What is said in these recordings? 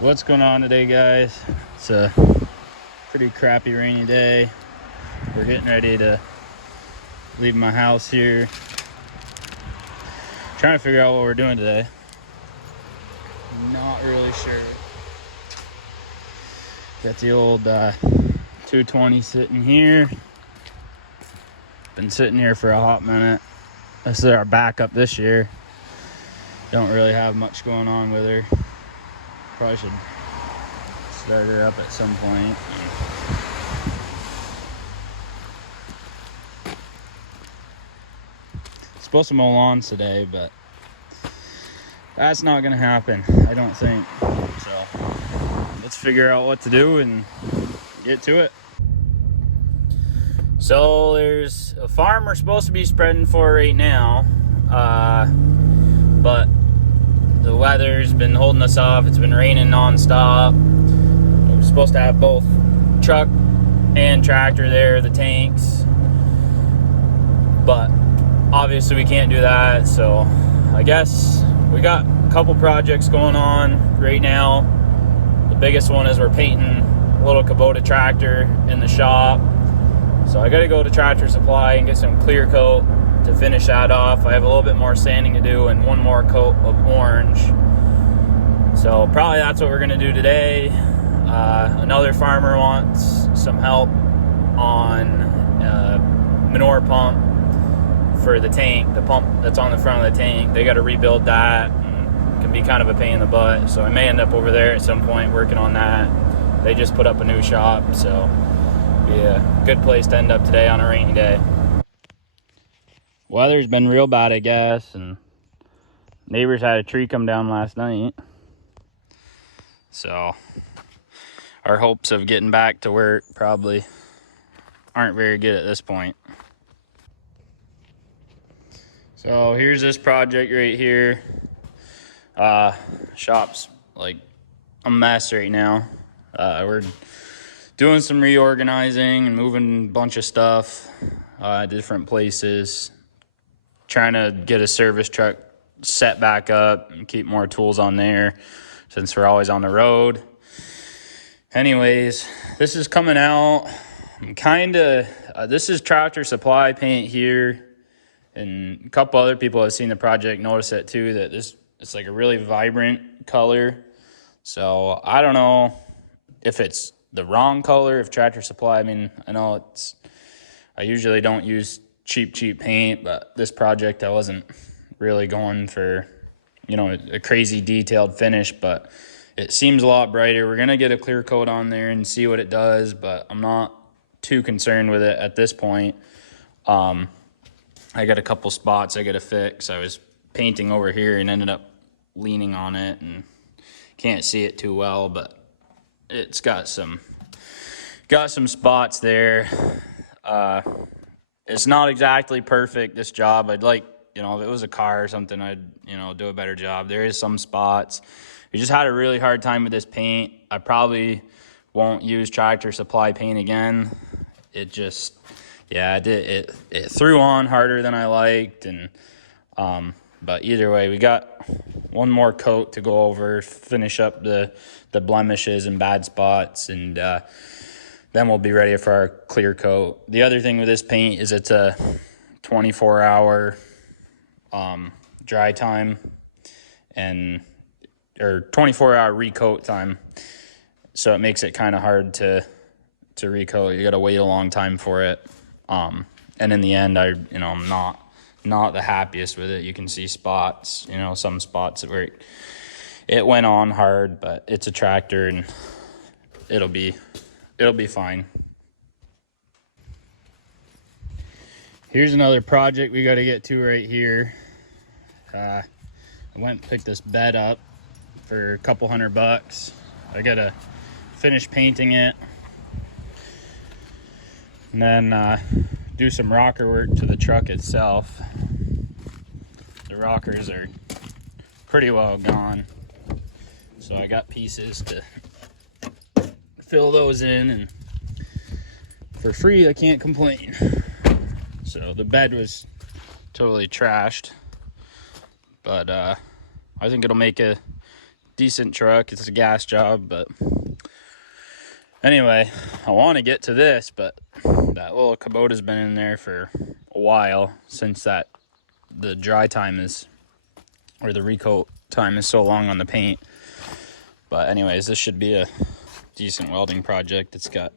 What's going on today, guys? It's a pretty crappy rainy day. We're getting ready to leave my house here. Trying to figure out what we're doing today. Not really sure. Got the old 220 sitting here. Been sitting here for a hot minute. This is our backup this year. Don't really have much going on with her. Probably should start her up at some point. Supposed to mow lawns today, but that's not gonna happen, I don't think. So let's figure out what to do and get to it. So there's a farm we're supposed to be spreading for right now, but the weather's been holding us off. It's been raining nonstop. We're supposed to have both truck and tractor there, the tanks, but obviously we can't do that. So I guess we got a couple projects going on right now. The biggest one is we're painting a little Kubota tractor in the shop. So I got to go to Tractor Supply and get some clear coat to finish that off. I have a little bit more sanding to do and one more coat of orange. So probably that's what we're going to do today. Another farmer wants some help on manure pump for the tank, the pump that's on the front of the tank. They got to rebuild that. And it can be kind of a pain in the butt. So I may end up over there at some point working on that. They just put up a new shop, so be a good place to end up today on a rainy day. Weather's been real bad, I guess, and neighbors had a tree come down last night. So our hopes of getting back to work probably aren't very good at this point. So here's this project right here. Shop's like a mess right now. We're doing some reorganizing and moving a bunch of stuff different places. Trying to get a service truck set back up and keep more tools on there since we're always on the road. Anyways, this is coming out. I'm this is Tractor Supply paint here, and a couple other people have seen the project notice it too, that it's like a really vibrant color. So I don't know if it's the wrong color, if Tractor Supply, I mean, I usually don't use cheap paint, but this project I wasn't really going for, a crazy detailed finish, but it seems a lot brighter. We're gonna get a clear coat on there and see what it does, but I'm not too concerned with it at this point. I got a couple spots I gotta fix. I was painting over here and ended up leaning on it and can't see it too well, but it's got some spots there. It's not exactly perfect, this job. I'd like, if it was a car or something, I'd, do a better job. There is some spots. We just had a really hard time with this paint. I probably won't use Tractor Supply paint again. It just, it threw on harder than I liked. And, but either way, we got one more coat to go over, finish up the blemishes and bad spots, and then we'll be ready for our clear coat. The other thing with this paint is it's a 24-hour dry time or 24-hour recoat time. So it makes it kind of hard to recoat. You got to wait a long time for it. And in the end, I'm not the happiest with it. You can see spots, some spots where it went on hard, but it's a tractor and it'll be fine. Here's another project we got to get to right here. I went and picked this bed up for a couple $100. I got to finish painting it and then do some rocker work to the truck itself. The rockers are pretty well gone, so I got pieces to fill those in, and for free I can't complain. So the bed was totally trashed, but I think it'll make a decent truck. It's a gas job, but anyway, I want to get to this, but that little Kubota's been in there for a while since the dry time or the recoat time is so long on the paint. But anyways, this should be a decent welding project. It's got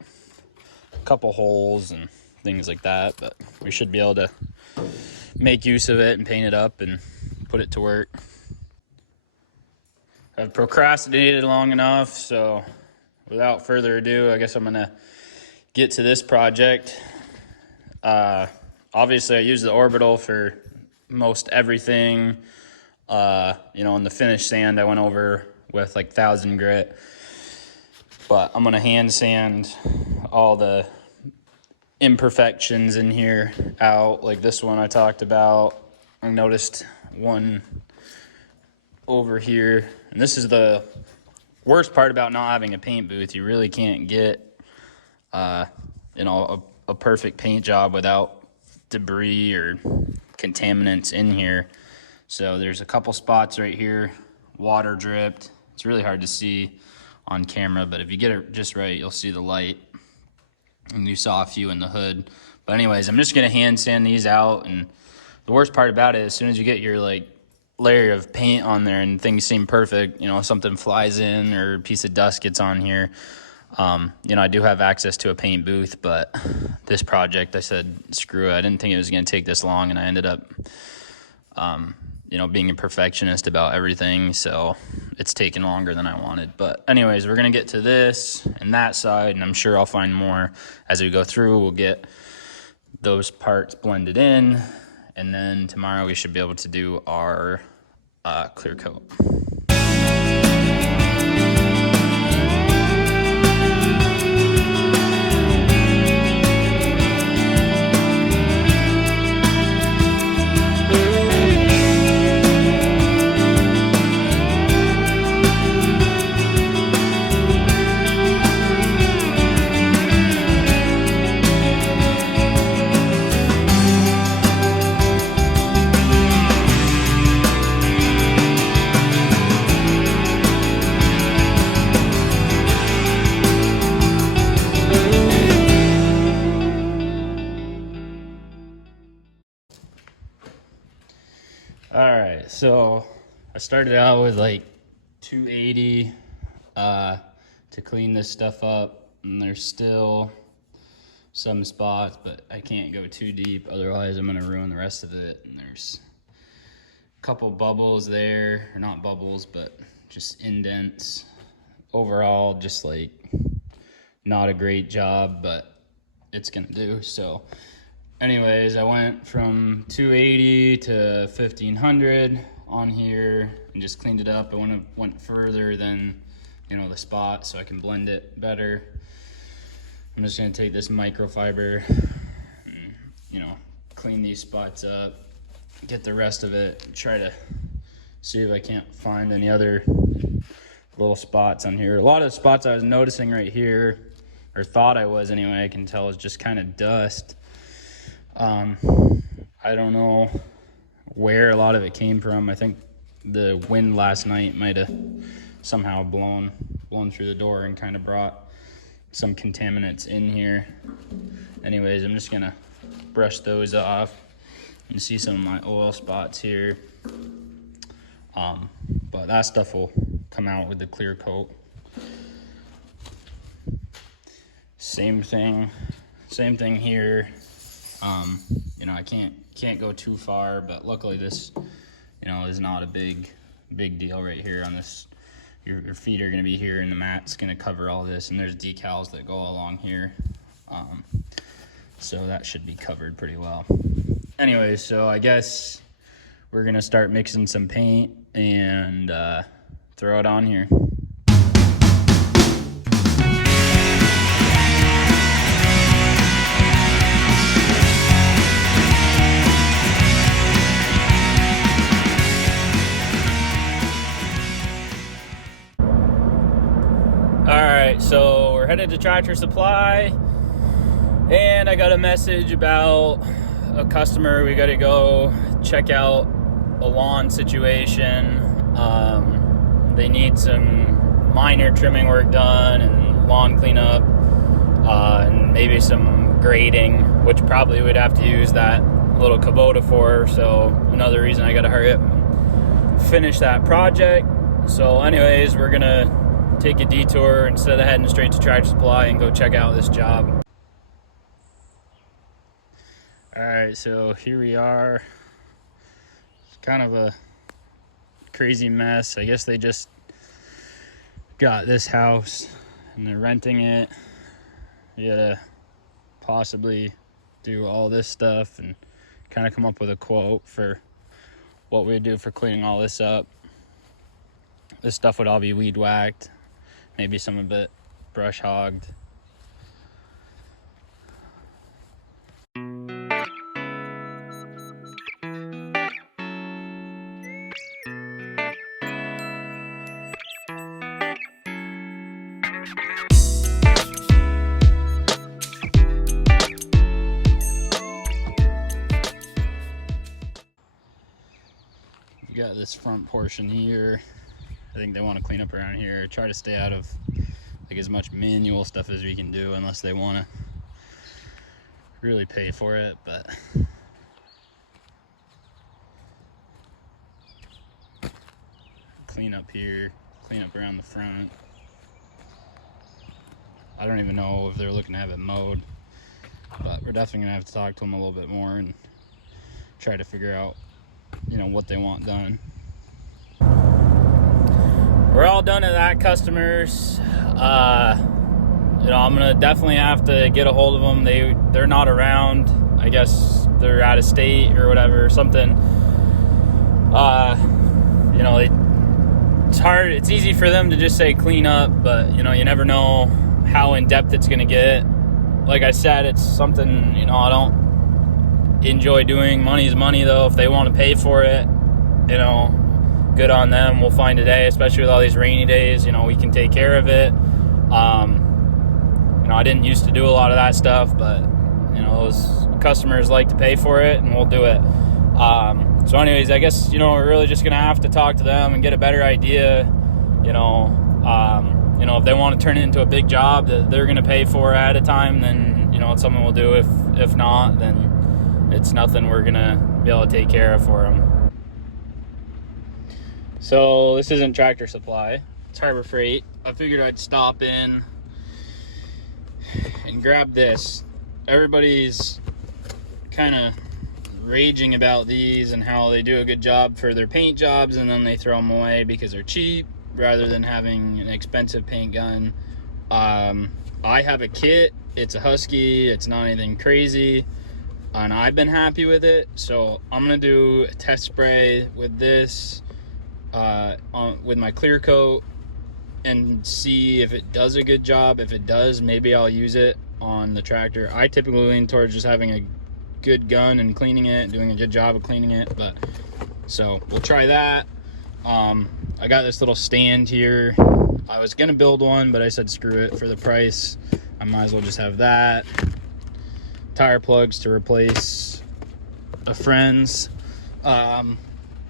a couple holes and things like that, but we should be able to make use of it and paint it up and put it to work. I've procrastinated long enough, so without further ado, I guess I'm gonna get to this project. Obviously I use the Orbital for most everything. In the finished sand I went over with like 1000 grit, but I'm gonna hand sand all the imperfections in here out, like this one I talked about. I noticed one over here, and this is the worst part about not having a paint booth. You really can't get a perfect paint job without debris or contaminants in here. So there's a couple spots right here, water dripped. It's really hard to see on camera, but if you get it just right, you'll see the light. And you saw a few in the hood. But anyways, I'm just gonna hand sand these out, and the worst part about it, as soon as you get your layer of paint on there and things seem perfect, something flies in or a piece of dust gets on here, I do have access to a paint booth, but this project, I said, screw it. I didn't think it was gonna take this long, and I ended up, being a perfectionist about everything, so it's taken longer than I wanted. But anyways, we're gonna get to this and that side, and I'm sure I'll find more as we go through. We'll get those parts blended in, and then tomorrow we should be able to do our clear coat. Alright, so I started out with like 280 to clean this stuff up, and there's still some spots, but I can't go too deep, otherwise I'm gonna ruin the rest of it. And there's a couple bubbles there, or not bubbles, but just indents. Overall, just like not a great job, but it's gonna do. So anyways, I went from 280 to 1500 on here and just cleaned it up. I went further than, the spot, so I can blend it better. I'm just gonna take this microfiber and, clean these spots up, get the rest of it, try to see if I can't find any other little spots on here. A lot of the spots I was noticing right here, or thought I was anyway, I can tell is just kind of dust. I don't know where a lot of it came from. I think the wind last night might have somehow blown through the door and kind of brought some contaminants in here. Anyways, I'm just gonna brush those off. You can see some of my oil spots here. But that stuff will come out with the clear coat. Same thing here. I can't go too far, but luckily this, is not a big deal right here on this. Your feet are gonna be here, and the mat's gonna cover all this, and there's decals that go along here. So that should be covered pretty well. Anyway, so I guess we're gonna start mixing some paint and throw it on here. Alright, so we're headed to Tractor Supply, and I got a message about a customer. We gotta go check out a lawn situation. they need some minor trimming work done and lawn cleanup, and maybe some grading, which probably would have to use that little Kubota for. So another reason I gotta hurry up and finish that project. So anyways, we're gonna take a detour instead of heading straight to Tractor Supply and go check out this job. All right, so here we are. It's kind of a crazy mess. I guess they just got this house and they're renting it. You gotta possibly do all this stuff and kind of come up with a quote for what we do for cleaning all this up. This stuff would all be weed whacked, maybe some of it brush hogged. You got this front portion here. I think they want to clean up around here. Try to stay out of like as much manual stuff as we can do, unless they want to really pay for it. But clean up here, clean up around the front. I don't even know if they're looking to have it mowed, but we're definitely gonna have to talk to them a little bit more and try to figure out, you know, what they want done. We're all done at that, customers. You know, I'm gonna definitely have to get a hold of them. They're not around. I guess they're out of state or whatever, something. You know, it's hard. It's easy for them to just say clean up, but you know, you never know how in depth it's gonna get. Like I said, it's something, you know, I don't enjoy doing. Money's money, though. If they want to pay for it, you know, good on them. We'll find a day, especially with all these rainy days. You know, we can take care of it. You know, I didn't used to do a lot of that stuff, but you know, those customers like to pay for it, and we'll do it. So anyways, I guess, you know, we're really just gonna have to talk to them and get a better idea. You know, if they want to turn it into a big job that they're gonna pay for at a time, then you know, it's something we'll do. If not, then it's nothing we're gonna be able to take care of for them. So this isn't Tractor Supply, it's Harbor Freight. I figured I'd stop in and grab this. Everybody's kind of raging about these and how they do a good job for their paint jobs, and then they throw them away because they're cheap rather than having an expensive paint gun. I have a kit. It's a Husky. It's not anything crazy, and I've been happy with it. So I'm gonna do a test spray with this with my clear coat and see if it does a good job. If it does, maybe I'll use it on the tractor. I typically lean towards just having a good gun and cleaning it and doing a good job of cleaning it, but so we'll try that. I got this little stand here. I was gonna build one, but I said screw it. For the price, I might as well just have that. Tire plugs to replace a friend's. And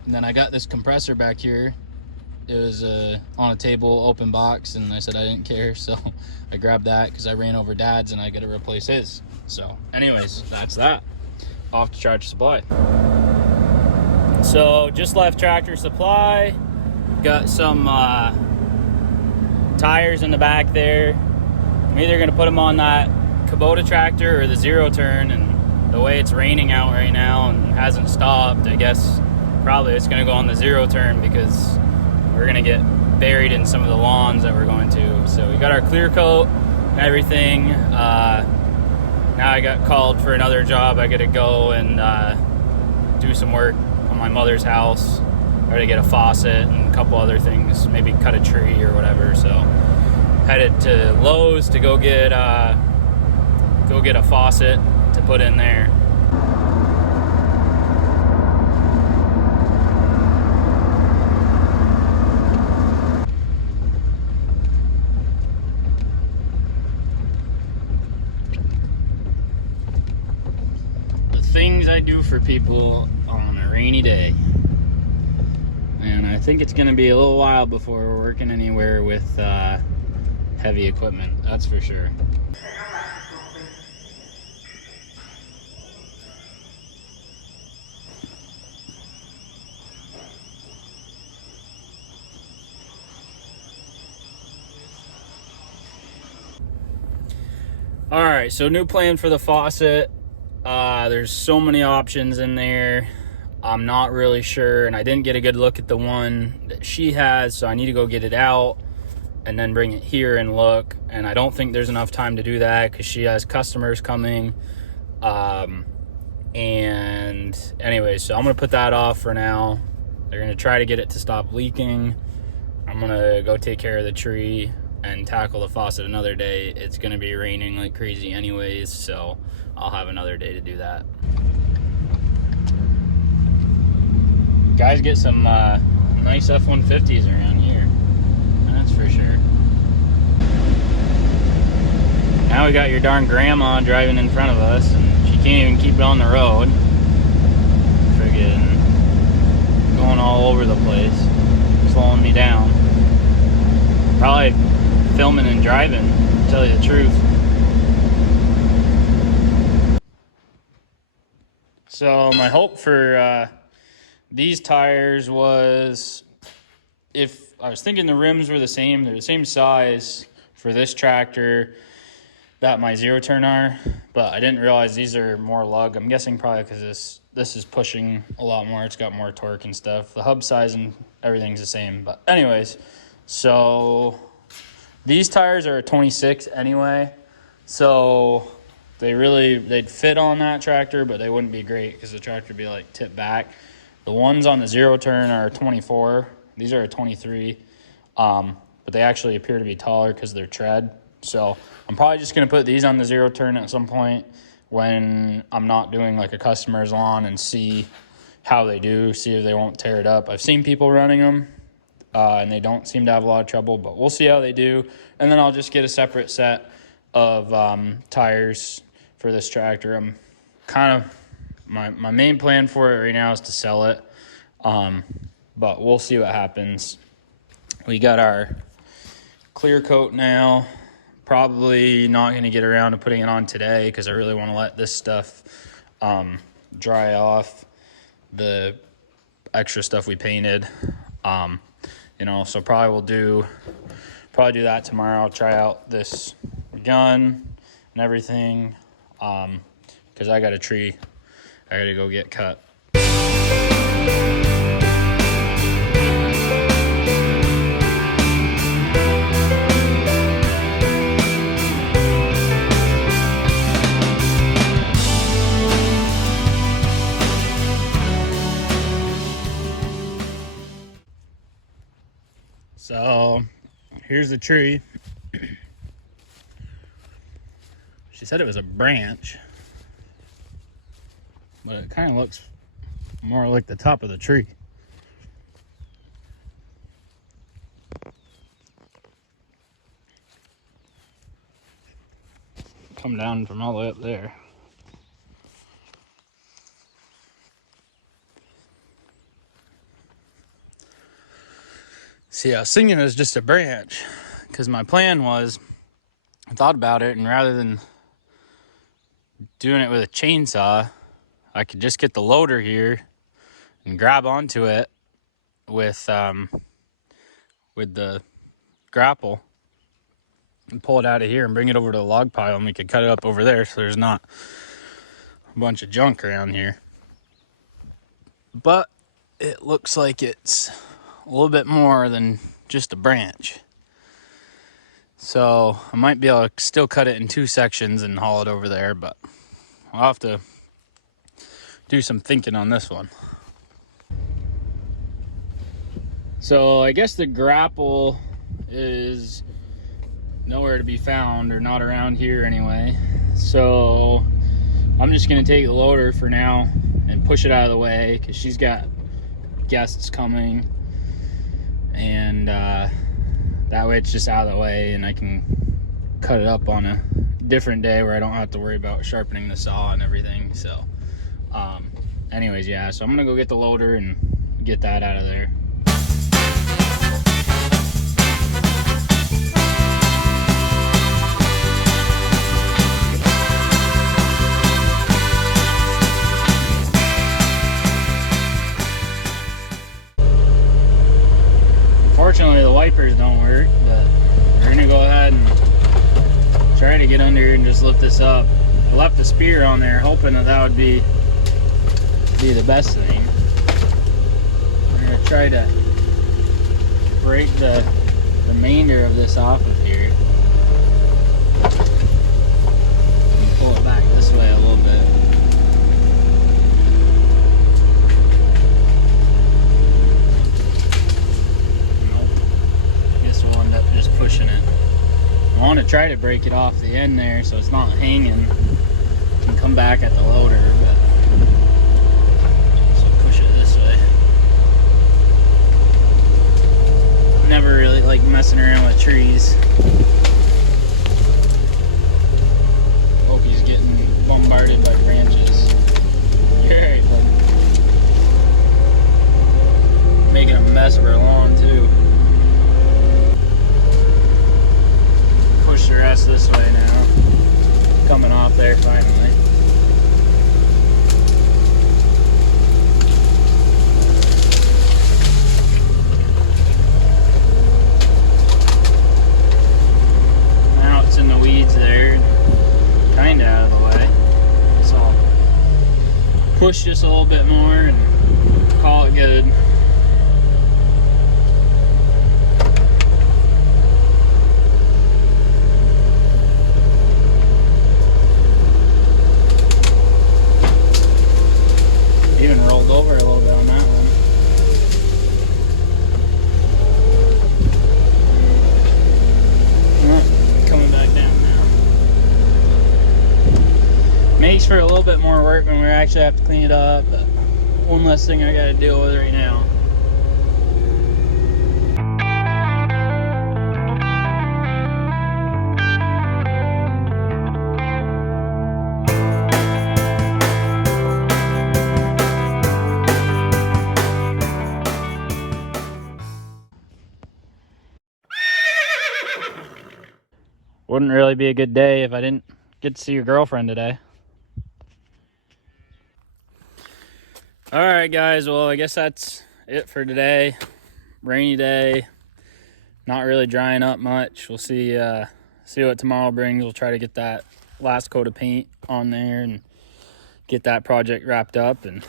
then I got this compressor back here. It was on a table, open box, and I said I didn't care, so I grabbed that because I ran over Dad's and I got to replace his. So anyways, that's that. Off to Tractor Supply. So just left Tractor Supply. Got some tires in the back there. I'm either gonna put them on that Kubota tractor or the zero turn, and the way it's raining out right now and hasn't stopped, I guess probably it's gonna go on the zero turn because we're gonna get buried in some of the lawns that we're going to. So we got our clear coat and everything. Now I got called for another job. I gotta go and do some work on my mother's house. I gotta get a faucet and a couple other things, maybe cut a tree or whatever. So headed to Lowe's to go get a faucet to put in there. The things I do for people on a rainy day. And I think it's gonna be a little while before we're working anywhere with heavy equipment, that's for sure. All right, so new plan for the faucet. There's so many options in there. I'm not really sure, and I didn't get a good look at the one that she has, so I need to go get it out and then bring it here and look. And I don't think there's enough time to do that because she has customers coming. And anyway, so I'm gonna put that off for now. They're gonna try to get it to stop leaking. I'm gonna go take care of the tree and tackle the faucet another day. It's gonna be raining like crazy anyways, so I'll have another day to do that. Guys get some nice F-150s around here, that's for sure. Now we got your darn grandma driving in front of us, and she can't even keep it on the road. Friggin' going all over the place, slowing me down. Probably filming and driving, to tell you the truth. So my hope for these tires was, if I was thinking the rims were the same, they're the same size for this tractor that my zero turn are, but I didn't realize these are more lug. I'm guessing probably because this is pushing a lot more. It's got more torque and stuff. The hub size and everything's the same. But anyways, so these tires are a 26 anyway. So they'd fit on that tractor, but they wouldn't be great because the tractor would be like tipped back. The ones on the zero turn are 24. These are a 23. But they actually appear to be taller because they're tread. So I'm probably just going to put these on the zero turn at some point when I'm not doing like a customer's lawn and see how they do, see if they won't tear it up. I've seen people running them and they don't seem to have a lot of trouble, but we'll see how they do. And then I'll just get a separate set of tires for this tractor. I'm kind of, my main plan for it right now is to sell it, but we'll see what happens. We got our clear coat now. Probably not going to get around to putting it on today because I really want to let this stuff dry off, the extra stuff we painted. So probably do that tomorrow. I'll try out this gun and everything because I got a tree I got to go get cut. So here's the tree. She said it was a branch, but it kind of looks more like the top of the tree. Come down from all the way up there. See, I was thinking it was just a branch because my plan was, I thought about it, and rather than doing it with a chainsaw, I could just get the loader here and grab onto it with the grapple and pull it out of here and bring it over to the log pile, and we could cut it up over there so there's not a bunch of junk around here. But it looks like it's a little bit more than just a branch. So I might be able to still cut it in 2 sections and haul it over there, but I'll have to do some thinking on this one. So I guess the grapple is nowhere to be found, or not around here anyway. So I'm just gonna take the loader for now and push it out of the way because she's got guests coming, and that way it's just out of the way and I can cut it up on a different day where I don't have to worry about sharpening the saw and everything. So anyways, yeah, so I'm gonna go get the loader and get that out of there. loaders don't work, but we're gonna go ahead and try to get under here and just lift this up. I left the spear on there hoping that would be the best thing. We're gonna try to break the remainder of this off of here and pull it back this way a little bit. Just pushing it. I want to try to break it off the end there so it's not hanging and come back at the loader, but so push it this way. Never really like messing around with trees. Hope he's getting bombarded by branches. You're right, bud. Making a mess of our lawn too. Push the rest this way now. Coming off there finally. Now it's in the weeds there, kinda out of the way. So I'll push just a little bit more and call it good. Even rolled over a little bit on that one. Coming back down now. Makes for a little bit more work when we actually have to clean it up, but one less thing I gotta deal with right now. Wouldn't really be a good day if I didn't get to see your girlfriend today. All right, guys. Well, I guess that's it for today. Rainy day. Not really drying up much. We'll see what tomorrow brings. We'll try to get that last coat of paint on there and get that project wrapped up. And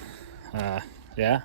yeah.